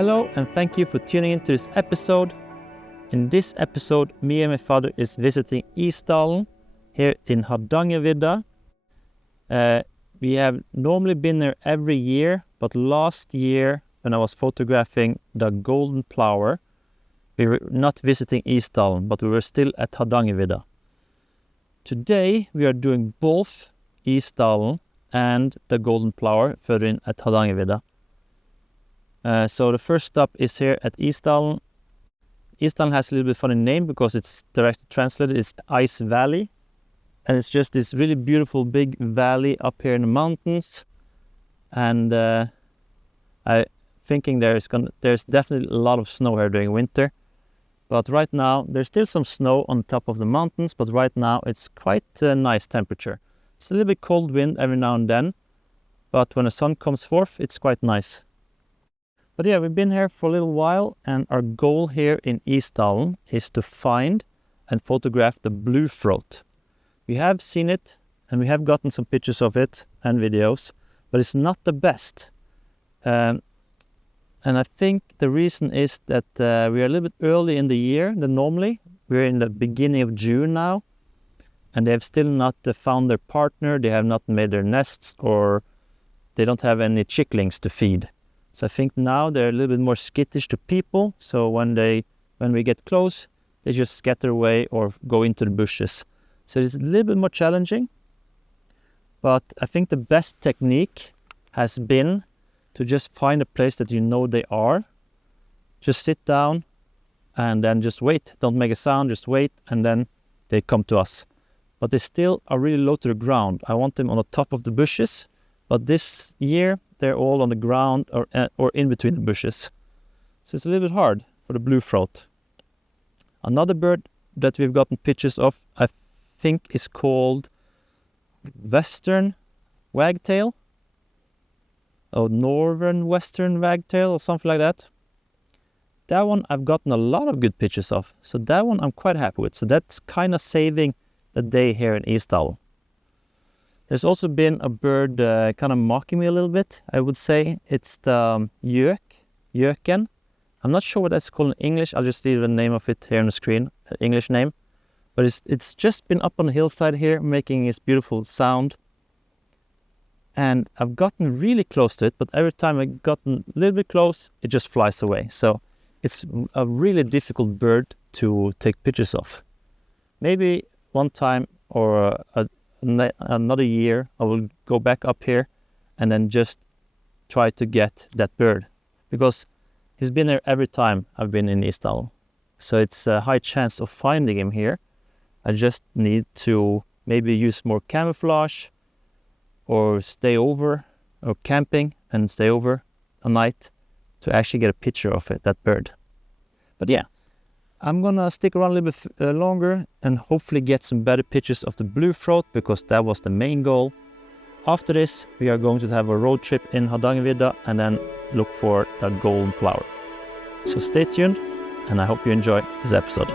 Hello and thank you for tuning into this episode. In this episode, me and my father is visiting Dalm here in Hardangervidda. We have normally been there every year, but last year when I was photographing the Golden Plover, we were not visiting Dalm, but we were still at Hardangervidda. Today we are doing both Dalm and the Golden Plover further in at Hardangervidda. So the first stop is here at Dalm. Dalm has a little bit funny name because it's directly translated. It's Ice Valley, and it's just this really beautiful big valley up here in the mountains. And I thinking there's definitely a lot of snow here during winter. But right now there's still some snow on top of the mountains. But right now it's quite a nice temperature. It's a little bit cold wind every now and then, but when the sun comes forth, it's quite nice. But yeah, we've been here for a little while, and our goal here in Dalm is to find and photograph the bluethroat. We have seen it, and we have gotten some pictures of it and videos, but it's not the best. And I think the reason is that we are a little bit early in the year than normally. We're in the beginning of June now, and they have still not found their partner. They have not made their nests, or they don't have any chicklings to feed. So I think now they're a little bit more skittish to people. So when we get close, they just scatter away or go into the bushes. So it's a little bit more challenging. But I think the best technique has been to just find a place that you know they are. Just sit down and then just wait. Don't make a sound, just wait, and then they come to us. But they still are really low to the ground. I want them on the top of the bushes. But this year, they're all on the ground or in between the bushes. So it's a little bit hard for the bluethroat. Another bird that we've gotten pictures of, I think is called Western Wagtail. Or Northern Western Wagtail or something like that. That one I've gotten a lot of good pictures of. So that one I'm quite happy with. So that's kind of saving the day here in Dalm. There's also been a bird kind of mocking me a little bit, I would say. It's the Gjøken. I'm not sure what that's called in English. I'll just leave the name of it here on the screen, English name. But it's just been up on the hillside here, making its beautiful sound. And I've gotten really close to it, but every time I've gotten a little bit close, it just flies away. So it's a really difficult bird to take pictures of. Maybe one time or another year I will go back up here and then just try to get that bird, because he's been there every time I've been in Dalm. So it's a high chance of finding him here. I just need to maybe use more camouflage or stay over, or camping and stay over a night to actually get a picture of it, that bird. But yeah, I'm gonna stick around a little bit longer and hopefully get some better pictures of the bluethroat, because that was the main goal. After this, we are going to have a road trip in Hardangervidda and then look for the Golden Plover. So stay tuned, and I hope you enjoy this episode.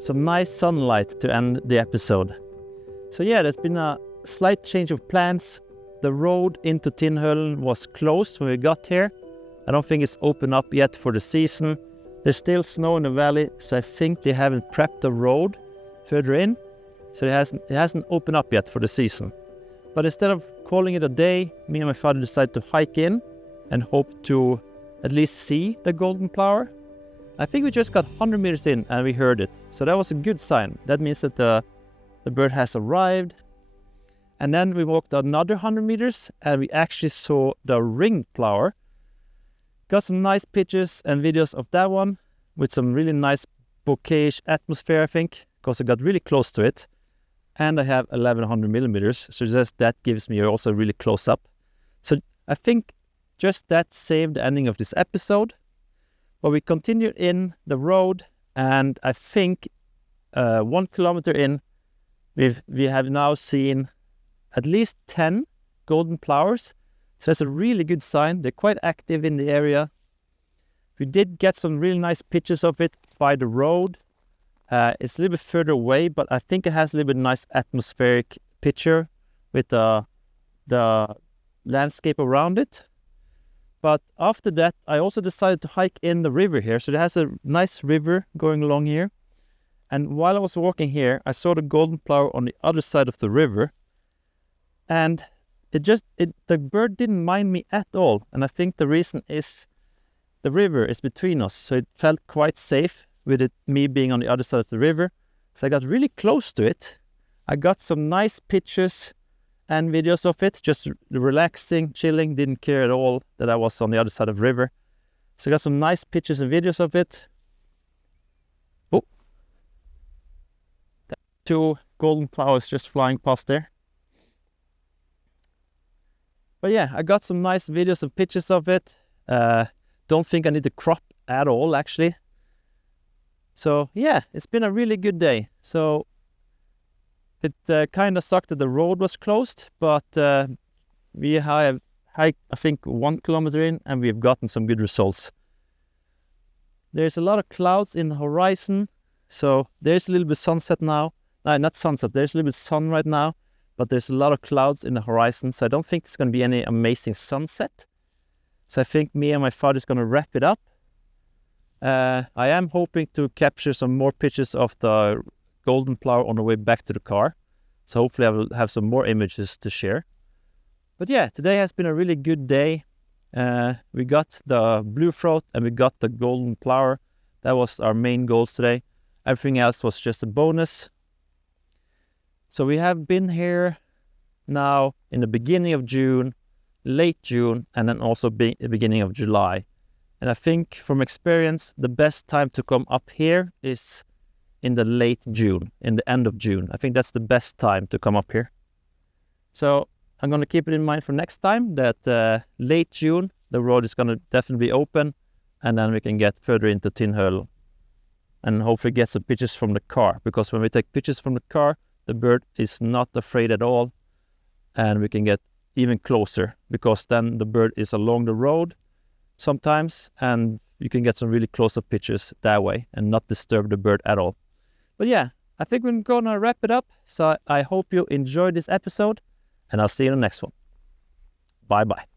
some nice sunlight to end the episode. So yeah, there's been a slight change of plans. The road into Tindhølen was closed when we got here. I don't think it's open up yet for the season. There's still snow in the valley, so I think they haven't prepped the road further in. So it hasn't opened up yet for the season. But instead of calling it a day, me and my father decided to hike in and hope to at least see the Golden Plover. I think we just got 100 meters in and we heard it. So that was a good sign. That means that the bird has arrived. And then we walked another 100 meters and we actually saw the ringed plover. Got some nice pictures and videos of that one with some really nice bokeh-ish atmosphere, I think, because I got really close to it. And I have 1100 millimeters, so just that gives me also really close up. So I think just that saved the ending of this episode. But we continued in the road, and I think 1 kilometer in, we have now seen at least 10 golden plovers. So that's a really good sign. They're quite active in the area. We did get some really nice pictures of it by the road. It's a little bit further away, but I think it has a little bit nice atmospheric picture with the landscape around it. But after that, I also decided to hike in the river here. So it has a nice river going along here. And while I was walking here, I saw the golden plover on the other side of the river. And the bird didn't mind me at all. And I think the reason is the river is between us. So it felt quite safe with me being on the other side of the river. So I got really close to it. I got some nice pictures and videos of it, just relaxing, chilling, didn't care at all that I was on the other side of the river. So I got some nice pictures and videos of it. Oh, 2 golden plovers just flying past there. But yeah, I got some nice videos and pictures of it. Don't think I need to crop at all, actually. So yeah, it's been a really good day. So it kind of sucked that the road was closed, but we have hiked, I think, 1 kilometer in, and we've gotten some good results. There's a lot of clouds in the horizon, so there's a little bit sunset now. No, not sunset, there's a little bit sun right now, but there's a lot of clouds in the horizon, so I don't think there's going to be any amazing sunset. So I think me and my father is going to wrap it up. I am hoping to capture some more pictures of the golden plover on the way back to the car. So hopefully I will have some more images to share. But yeah, today has been a really good day. We got the bluethroat and we got the golden plover. That was our main goals today. Everything else was just a bonus. So we have been here now in the beginning of June, late June, and then also the beginning of July. And I think from experience, the best time to come up here is in the late June, in the end of June. I think that's the best time to come up here. So I'm going to keep it in mind for next time that late June, the road is going to definitely be open, and then we can get further into Tindhølen and hopefully get some pictures from the car, because when we take pictures from the car, the bird is not afraid at all, and we can get even closer, because then the bird is along the road sometimes, and you can get some really close-up pictures that way and not disturb the bird at all. But yeah, I think we're gonna wrap it up. So I hope you enjoyed this episode, and I'll see you in the next one. Bye bye.